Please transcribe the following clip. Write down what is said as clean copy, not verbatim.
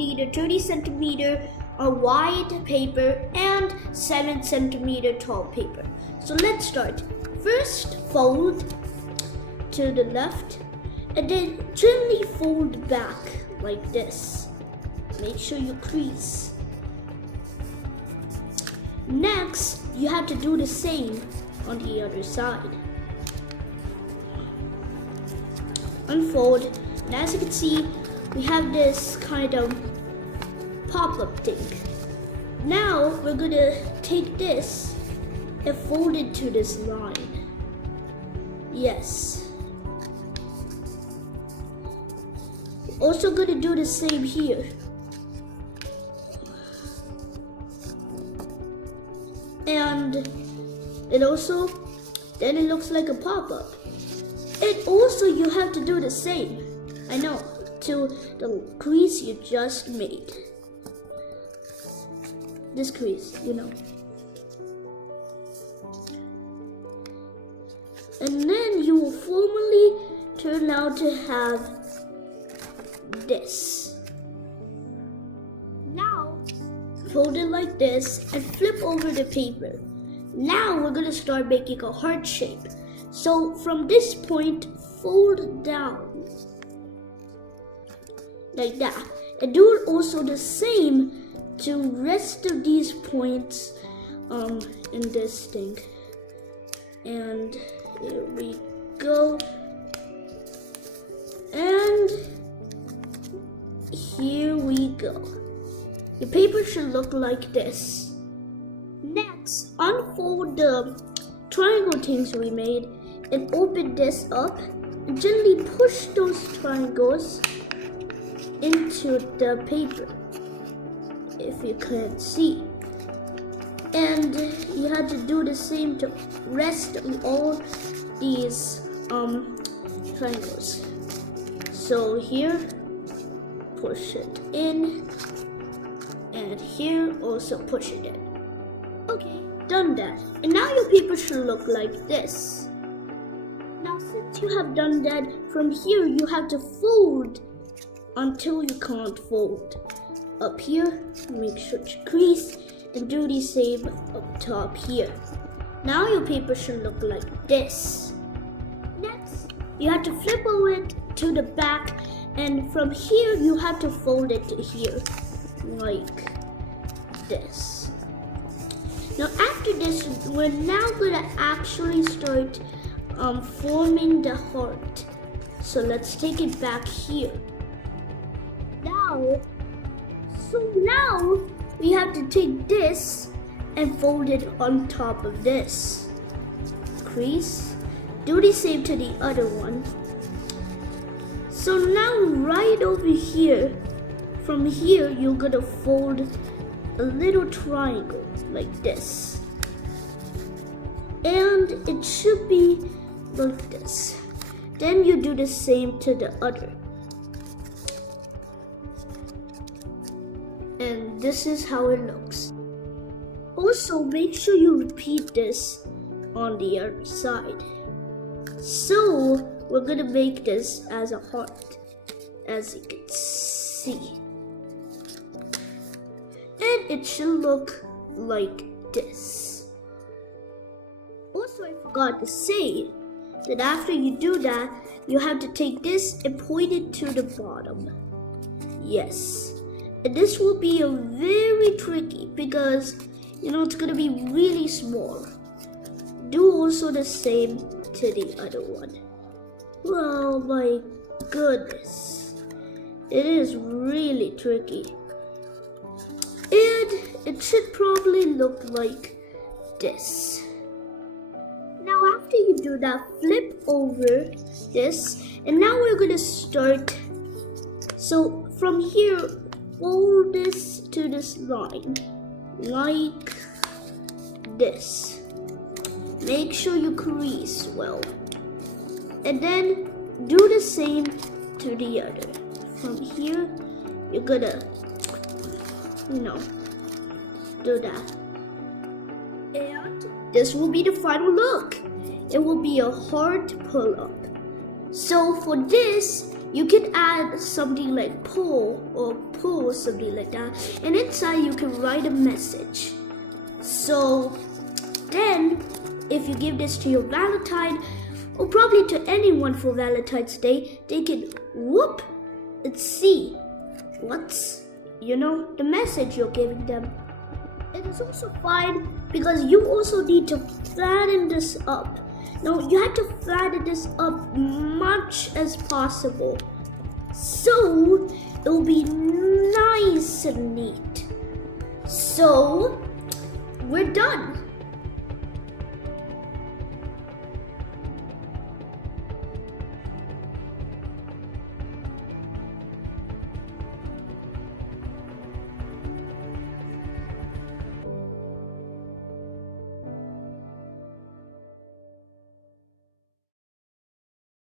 need a 30 centimeter wide paper and 7 centimeter tall paper. So let's start. First, fold to the left and then gently fold back like this. Make sure you crease. Next, you have to do the same on the other side. Unfold, and as you can see, we have this kind of pop-up thing. Now we're gonna take this and fold it to this line. Yes. Also gonna do the same here. And it also, then it looks like a pop-up. And also you have to do the same, I know, to the crease you just made. This crease, you know. And then you will formally turn out to have this. Now, fold it like this and flip over the paper. Now we're gonna start making a heart shape. So from this point, fold down like that. And do also the same to rest of these points in this thing. And here we go. And here we go. Your paper should look like this. Next, unfold the triangle things we made and open this up and gently push those triangles into the paper, if you can't see. And you have to do the same to rest of all these triangles. So here, push it in, and here also push it in. Okay, done that. And now your paper should look like this. Now since you have done that, from here you have to fold until you can't fold. Up here, make sure to crease and do the same up top here. Now your paper should look like this. Next, you have to flip over it to the back, and from here you have to fold it to here, like this. Now after this, we're now gonna actually start forming the heart. So let's take it back here. Now we have to take this and fold it on top of this. Crease. Do the same to the other one. So now right over here, from here you're gonna fold a little triangle like this. And it should be like this. Then you do the same to the other. And this is how it looks. Also, make sure you repeat this on the other side. So, we're gonna make this as a heart, as you can see. And it should look like this. Also, I forgot to say that after you do that, you have to take this and point it to the bottom. Yes. And this will be a very tricky because, you know, it's gonna be really small. Do also the same to the other one. Oh my goodness. It is really tricky. And it should probably look like this. Now after you do that, flip over this, and now we're gonna start. So from here, fold this to this line, like this. Make sure you crease well. And then do the same to the other. From here, you're gonna, do that. And this will be the final look. It will be a heart pull-up. So for this, you can add something like pull or something like that, and inside you can write a message. So then if you give this to your Valentine, or probably to anyone for Valentine's Day, they can whoop and see what's, the message you're giving them. It is also fine because you also need to flatten this up. Now you have to flatten this up much as possible, so it will be nice and neat. So we're done.